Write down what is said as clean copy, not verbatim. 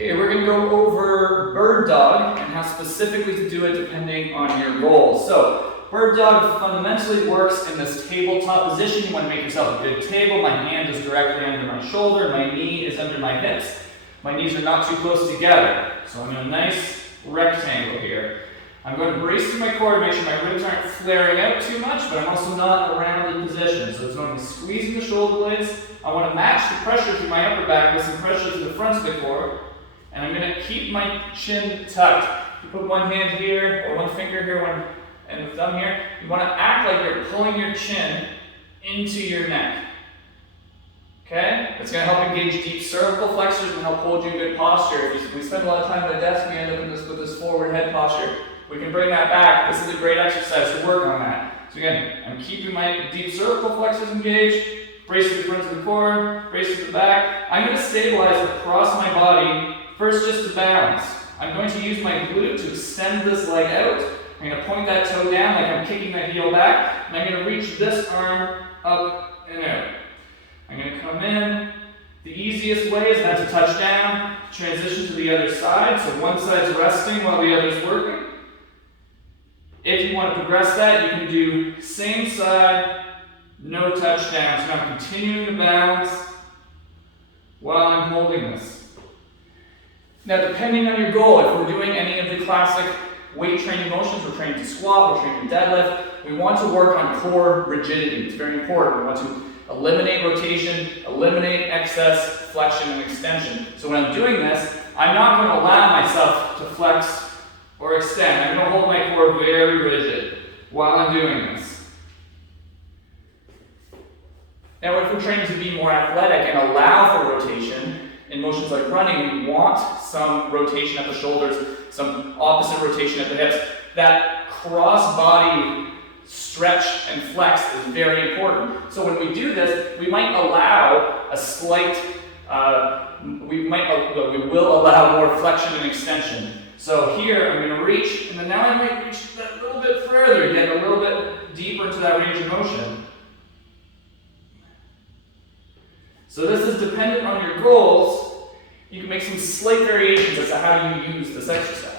Okay, we're going to go over bird dog and how specifically to do it depending on your goals. So, bird dog fundamentally works in this tabletop position. You want to make yourself a good table. My hand is directly under my shoulder. My knee is under my hips. My knees are not too close together. So I'm in a nice rectangle here. I'm going to brace through my core to make sure my ribs aren't flaring out too much, but I'm also not in a rounded position. So it's going to be squeezing the shoulder blades. I want to match the pressure through my upper back with some pressure to the front of the core. And I'm going to keep my chin tucked. You put one hand here, or one finger here, and the thumb here. You want to act like you're pulling your chin into your neck. Okay? It's going to help engage deep cervical flexors and help hold you in good posture. If we spend a lot of time at a desk, we end up with this forward head posture. We can bring that back. This is a great exercise to work on that. So again, I'm keeping my deep cervical flexors engaged, brace to the front of the core, brace to the back. I'm going to stabilize across my body, first just to balance. I'm going to use my glute to extend this leg out. I'm going to point that toe down like I'm kicking that heel back, and I'm going to reach this arm up and out. I'm going to come in. The easiest way is then to touch down, transition to the other side. So one side's resting while the other's working. If you want to progress that, you can do same side, no touch down. So now I'm continuing to balance while I'm holding this. Now, depending on your goal, if we're doing any of the classic weight training motions, we're training to squat, we're training to deadlift, we want to work on core rigidity. It's very important. We want to eliminate rotation, eliminate excess flexion and extension. So when I'm doing this, I'm not going to allow myself to flex or extend. I'm going to hold my core very rigid while I'm doing this. Now, if we're training to be more athletic and allow for rotation, in motions like running, we want some rotation at the shoulders, some opposite rotation at the hips. That cross-body stretch and flex is very important. So when we do this, we might allow a slight, we will allow more flexion and extension. So here, I'm going to reach, and then now I might reach that a little bit further, get a little bit deeper into that range of motion. So this is dependent on your goals. You can make some slight variations as to how you use this exercise.